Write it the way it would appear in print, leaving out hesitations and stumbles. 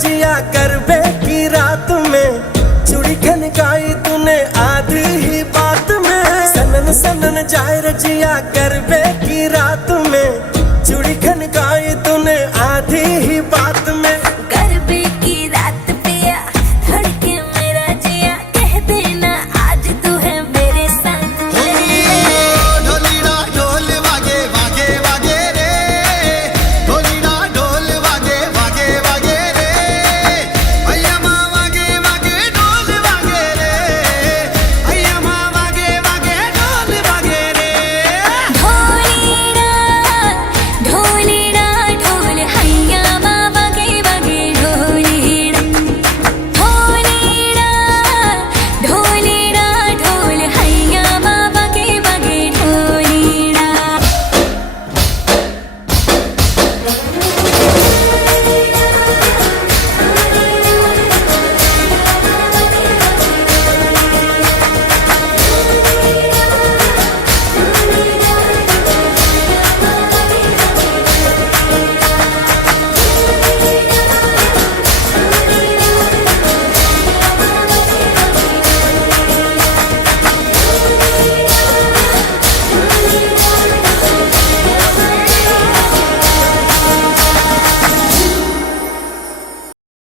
रजिया करबे की रात में, चूड़ी खनकाई तूने आधी ही बात में। सनन सनन जाए रजिया करबे की रात में,